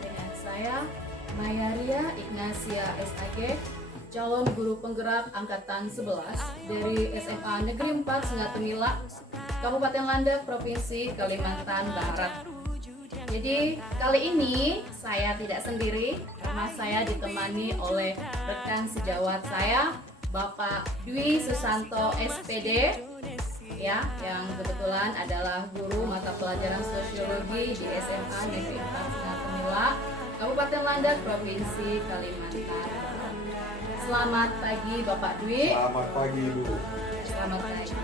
dengan saya Mayaria Ignacia SAG, calon guru penggerak angkatan 11 dari SMA Negeri 4 Sengatunila, Kabupaten Landak, Provinsi Kalimantan Barat. Jadi kali ini saya tidak sendiri karena saya ditemani oleh rekan sejawat saya, Bapak Dwi Susanto SPD, ya, yang kebetulan adalah guru mata pelajaran sosiologi di SMA Negeri 4 Sengatunila, Kabupaten Landak, Provinsi Kalimantan. Selamat pagi Bapak Dwi. Selamat pagi Ibu. Selamat pagi.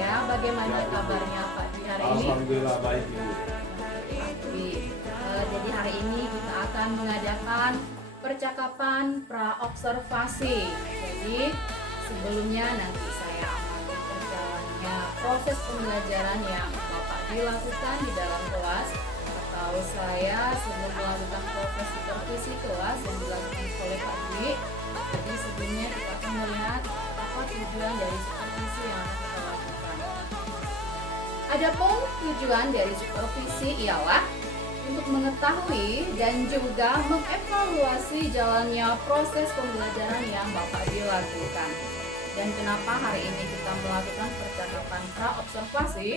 Ya, bagaimana kabarnya Pak Dwi hari ini? Alhamdulillah baik Ibu. Pak Dwi, jadi hari ini kita akan mengadakan percakapan pra-observasi. Jadi sebelumnya nanti saya amati berjalannya proses pembelajaran yang Bapak Dwi lakukan di dalam kelas, atau saya sebelum melakukan proses supervisi kelas yang dilakukan oleh Pak Dwi. Jadi sebelumnya kita akan melihat apa tujuan dari supervisi yang akan kita lakukan. Adapun tujuan dari supervisi ialah untuk mengetahui dan juga mengevaluasi jalannya proses pembelajaran yang Bapak Dwi lakukan. Dan kenapa hari ini kita melakukan percakapan pra-observasi,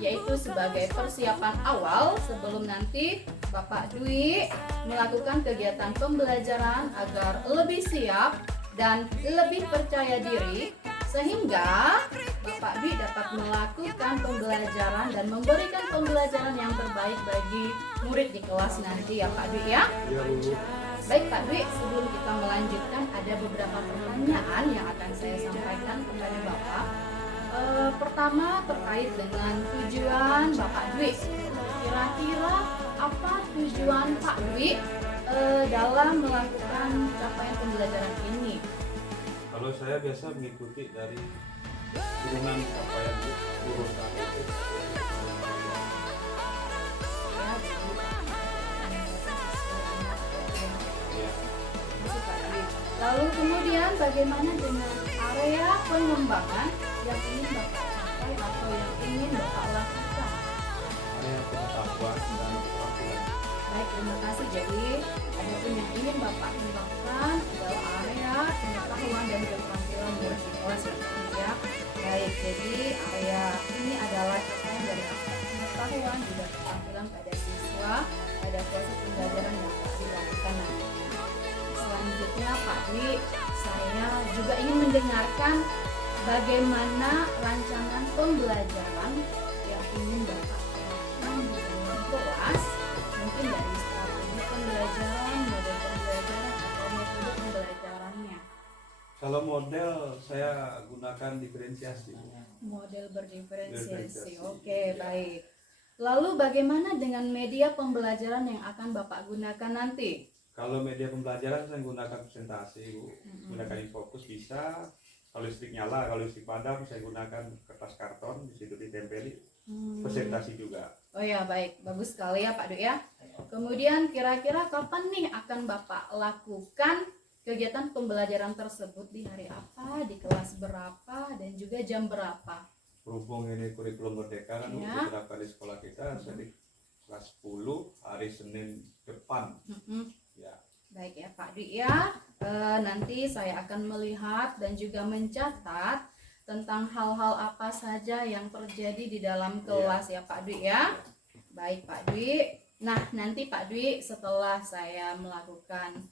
yaitu sebagai persiapan awal sebelum nanti Bapak Dwi melakukan kegiatan pembelajaran agar lebih siap dan lebih percaya diri, sehingga Bapak Dwi dapat melakukan pembelajaran dan memberikan pembelajaran yang terbaik bagi murid di kelas nanti, ya Pak Dwi ya. Ya Bu. Baik Pak Dwi, sebelum kita melanjutkan ada beberapa pertanyaan yang akan saya sampaikan kepada Bapak. Pertama terkait dengan tujuan Bapak Dwi. Kira-kira apa tujuan Pak Dwi dalam melakukan capaian pembelajaran ini? Kalau saya biasa mengikuti dari turunan capaian guru saya itu. Ya, Ya. masuk Pak Dwi. Lalu kemudian bagaimana dengan area pengembangan yang ingin Bapak capai atau yang ingin Bapak lakukan? Area pengetahuan dan keterampilan. Baik, terima kasih. Jadi, adapun yang ingin Bapak kembangkan adalah area pengetahuan dan keterampilan murid di kelas ya. Baik, jadi area ini adalah capaian dari aspek pengetahuan juga keterampilan pada siswa pada proses pembelajaran yang telah dilakukan nanti. Selanjutnya, Pak Dwi, saya juga ingin mendengarkan bagaimana rancangan pembelajaran yang ingin Bapak terapkan di dalam kelas, mungkin dari strategi pembelajaran, model pembelajaran, atau metode pembelajarannya. Kalau model saya gunakan diferensiasi. Model berdiferensiasi. Berdiferensiasi. Oke, Ya. baik. Lalu bagaimana dengan media pembelajaran yang akan Bapak gunakan nanti? Kalau media pembelajaran saya gunakan presentasi Bu. Gunakan infokus bisa. Kalau listrik nyala, kalau listrik padam saya gunakan kertas karton, di situ ditempeli presentasi juga. Oh ya, baik. Bagus sekali ya Pak Dwi ya. Kemudian kira-kira kapan nih akan Bapak lakukan kegiatan pembelajaran tersebut, di hari apa, di kelas berapa, dan juga jam berapa? Berhubung ini kurikulum merdeka kan Bu, Ya. diterapkan di sekolah kita, saya di kelas 10 hari Senin depan. Ya. Baik ya Pak Dwi ya. Nanti saya akan melihat dan juga mencatat tentang hal-hal apa saja yang terjadi di dalam kelas ya Pak Dwi ya. Baik Pak Dwi. Nah, nanti Pak Dwi setelah saya melakukan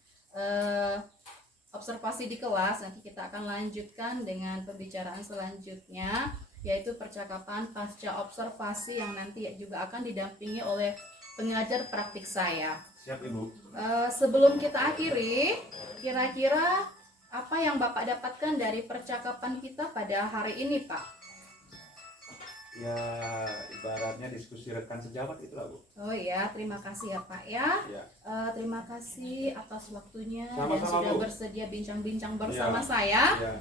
observasi di kelas, nanti kita akan lanjutkan dengan pembicaraan selanjutnya, yaitu percakapan pasca observasi yang nanti juga akan didampingi oleh pengajar praktik saya. Siap Ibu. Sebelum kita akhiri, kira-kira apa yang Bapak dapatkan dari percakapan kita pada hari ini, Pak? Ya ibaratnya diskusi rekan sejawat itulah Bu. Oh ya, terima kasih ya Pak ya. Ya. Terima kasih atas waktunya dan Sama-sama, sudah Bu. bersedia bincang-bincang bersama Ya. saya. Ya.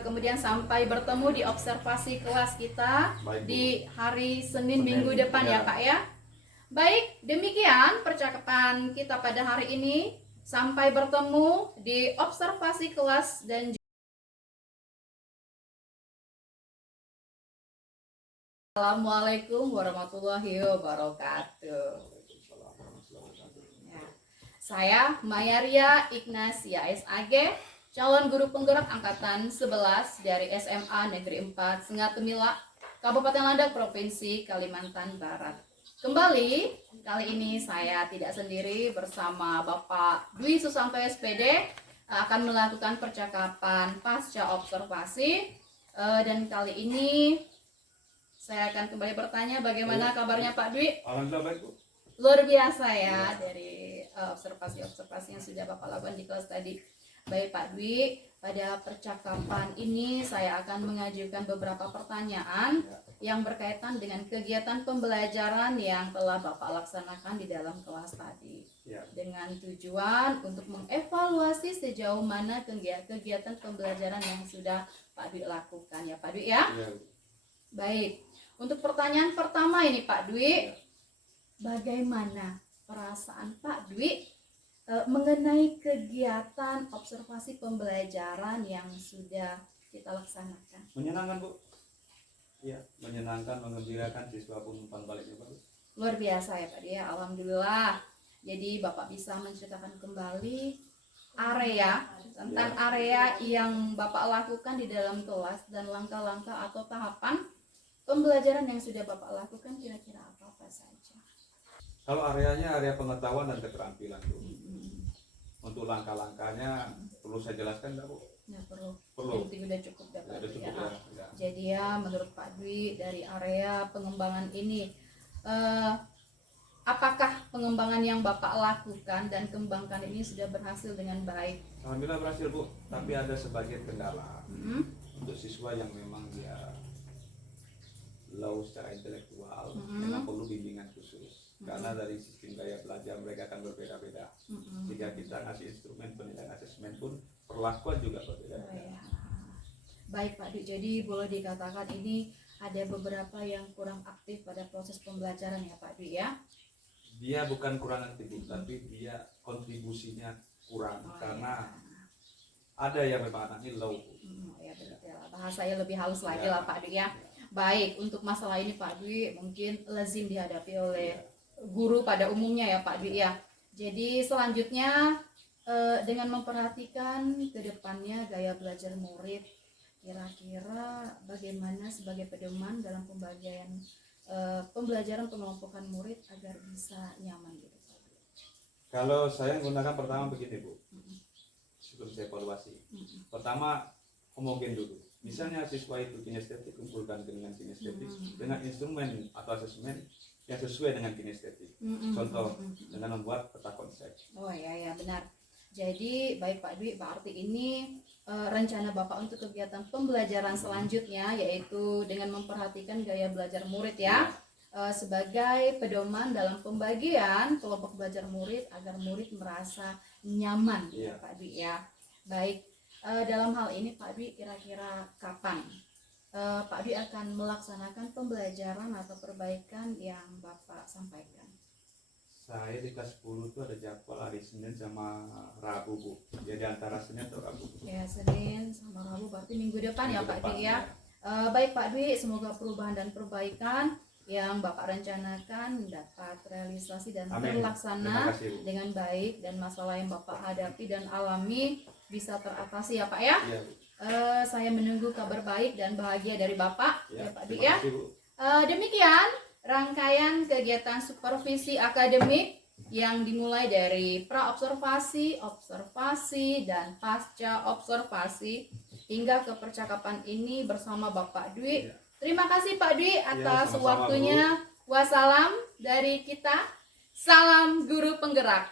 Kemudian sampai bertemu di observasi kelas kita Baik, Bu. di hari Senin Senin, minggu depan ya ya. Pak ya. Baik, demikian percakapan kita pada hari ini. Sampai bertemu di observasi kelas dan Assalamualaikum warahmatullahi wabarakatuh. Waalaikumsalam warahmatullahi wabarakatuh. Ya. Saya Mayaria Ignasia SAG, calon guru penggerak angkatan 11 dari SMA Negeri 4 Sengatemila, Kabupaten Landak, Provinsi Kalimantan Barat. Kembali, kali ini saya tidak sendiri, bersama Bapak Dwi Susanto SPD akan melakukan percakapan pasca observasi. Dan kali ini saya akan kembali bertanya, bagaimana kabarnya Pak Dwi? Alhamdulillah baik, Bu. Luar biasa ya, dari observasi-observasi yang sudah Bapak lakukan di kelas tadi. Baik Pak Dwi, pada percakapan ini saya akan mengajukan beberapa pertanyaan yang berkaitan dengan kegiatan pembelajaran yang telah Bapak laksanakan di dalam kelas tadi. Dengan tujuan untuk mengevaluasi sejauh mana kegiatan pembelajaran yang sudah Pak Dwi lakukan ya Pak Dwi ya. Baik, untuk pertanyaan pertama ini Pak Dwi, bagaimana perasaan Pak Dwi mengenai kegiatan observasi pembelajaran yang sudah kita laksanakan? Menyenangkan, Bu. Ya, menyenangkan, mengembirakan, siswa pun umpan baliknya bagus. Luar biasa ya Pak Dwi ya, alhamdulillah. Jadi Bapak bisa menceritakan kembali tentang area yang Bapak lakukan di dalam kelas dan langkah-langkah atau tahapan pembelajaran yang sudah Bapak lakukan, kira-kira apa saja? Kalau areanya area pengetahuan dan keterampilan, Bu. Untuk langkah-langkahnya perlu saya jelaskan enggak, Bu? Ya, perlu. Perlu. Sudah cukup ya Pak Dwi ya. Ya. Jadi ya menurut Pak Dwi dari area pengembangan ini, apakah pengembangan yang Bapak lakukan dan kembangkan ini sudah berhasil dengan baik? Alhamdulillah berhasil, Bu. Tapi ada sebagian kendala untuk siswa yang memang dia low secara intelektual, memang perlu bimbingan khusus. Karena dari sistem gaya belajar mereka akan berbeda-beda. Jika kita ngasih instrumen penilaian asesmen pun perlakuan juga berbeda-beda. Baik Pak Dwi, jadi boleh dikatakan ini ada beberapa yang kurang aktif pada proses pembelajaran ya Pak Dwi ya? Dia bukan kurang aktif, tapi dia kontribusinya kurang karena ada yang memang anaknya low. Ya betul, bahasanya lebih halus lagi lah Pak Dwi ya. Baik, untuk masalah ini Pak Dwi mungkin lazim dihadapi oleh guru pada umumnya ya Pak Dwi ya. Jadi selanjutnya dengan memperhatikan ke depannya gaya belajar murid, kira-kira bagaimana sebagai pedoman dalam pembelajaran pengelompokan murid agar bisa nyaman gitu Pak Dwi? Kalau saya menggunakan pertama begini, Bu, sebelum saya evaluasi. Pertama, homogen dulu. Misalnya siswa itu kinestetik, kumpulkan dengan kinestetik dengan instrumen atau asesmen yang sesuai dengan kinestetik. Contoh, dengan membuat peta konsep. Oh ya benar. Jadi baik Pak Dwi, berarti ini rencana Bapak untuk kegiatan pembelajaran selanjutnya yaitu dengan memperhatikan gaya belajar murid ya, sebagai pedoman dalam pembagian kelompok belajar murid agar murid merasa nyaman ya Pak Dwi ya. Baik, dalam hal ini Pak Dwi kira-kira kapan Pak Dwi akan melaksanakan pembelajaran atau perbaikan yang Bapak sampaikan? Saya di kelas 10 itu ada jadwal hari Senin sama Rabu, Bu. Jadi antara Senin atau Rabu. Ya, Senin sama Rabu berarti minggu depan ya Pak Dwi ya. Baik Pak Dwi, semoga perubahan dan perbaikan yang Bapak rencanakan dapat realisasi dan terlaksana dengan baik, dan masalah yang Bapak hadapi dan alami bisa teratasi ya Pak ya. Saya menunggu kabar baik dan bahagia dari Bapak ya Pak Dwi ya. Demikian rangkaian kegiatan supervisi akademik yang dimulai dari pra-observasi, observasi, dan pasca observasi hingga ke percakapan ini bersama Bapak Dwi. Terima kasih Pak Dwi atas waktunya. Wassalam dari kita. Salam guru penggerak.